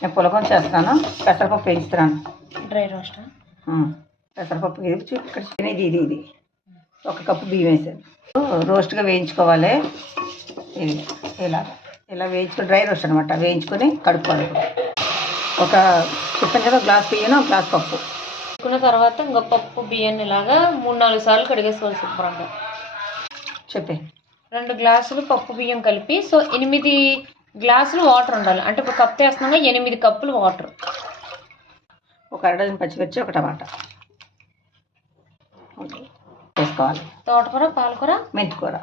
నేను పులగం చేస్తున్నాను. పెసరపప్పు వేయిస్తున్నాను. Dry roast. పెసరపప్పు వేయించి ఇక్కడ ఇది 1 కప్పు బియ్యం వేసాను. రోస్ట్గా వేయించుకోవాలి. ఇది ఇలా వేయించుకొని డ్రై రోస్ట్ అనమాట. వేయించుకొని కడుక్కోవాలి. ఒక చెప్పాను కదా, గ్లాస్ బియ్యం, గ్లాస్ పప్పు కడుక్కున్న తర్వాత ఇంకా పప్పు బియ్యాన్ని ఇలాగా 3-4 సార్లు కడిగేసుకోవాలి శుభ్రంగా. చెప్పే 2 గ్లాసులు పప్పు బియ్యం కలిపి 8 గ్లాసులు వాటర్ ఉండాలి. అంటే ఇప్పుడు కప్పు వేస్తున్నాగా 8 కప్పులు వాటర్. ఒక అరడజన్ పచ్చిమిర్చి, ఒక టమాటా వేసుకోవాలి. తోటకూర, పాలకూర, మెంతికూర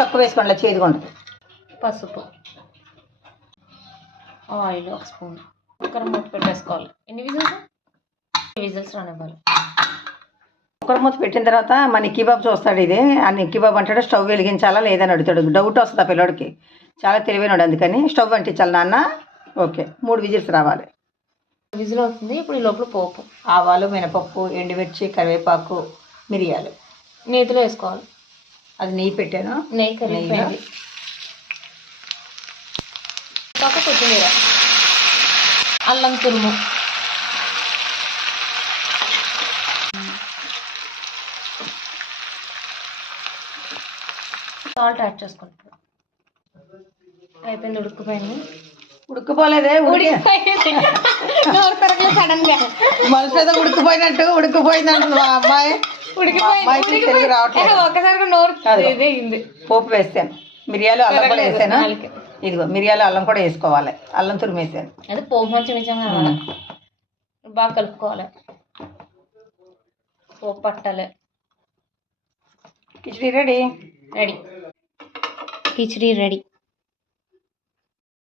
తక్కువ వేసుకోండి, చేదుగా ఉండదు. పసుపు, ఆయిల్ 1 స్పూన్. కుక్కర్ మూత పెట్టేసుకోవాలి. ఎన్ని విజిల్స్ రానివ్వాలి. కుక్కర్ మూత పెట్టిన తర్వాత మా నిక్కీ బాబు చూస్తాడు. ఇది ఆ నిక్కీ బాబు అంటాడు స్టవ్ వెలిగించాలా లేదని అడుగుతాడు. డౌట్ వస్తుంది ఆ పిల్లోడికి. చాలా తెలివైనడు. అందుకని స్టవ్ అంటించాలి నాన్న. ఓకే, 3 విజిల్స్ రావాలి. విజిల్ అవుతుంది. ఇప్పుడు ఈ లోపల పోపు, ఆవాలు, మినపప్పు, ఎండుమిర్చి, కరివేపాకు, మిరియాలు నేతిలో వేసుకోవాలి. అది నెయ్యి పెట్టాను. నెయ్యి కరిగిపోయింది. కొత్తిమీర, అల్లం తురుము, సాల్ట్ యాడ్ చేసుకుంటాం. అయిపోయింది. ఉడుక్కుపోలేదే. సడన్ గా మనసు ఏదో ఉడికిపోయిందంట మా అమ్మాయి. తెలుగు రావట్లేదు. ఒక్కసారిగా నోరు ఇదేంది. పోపు వేస్తాను. మిరియాలు, అల్లం కూడా వేసాను. ఇదిగో మిరియాలు, అల్లం కూడా వేసుకోవాలి. అల్లం తురుము వేసాను. అది పోపు మంచిగా బాగా కలుపుకోవాలి. పోపు పట్టాలి. కిచిడి రెడీ. కిచిడి రెడీ.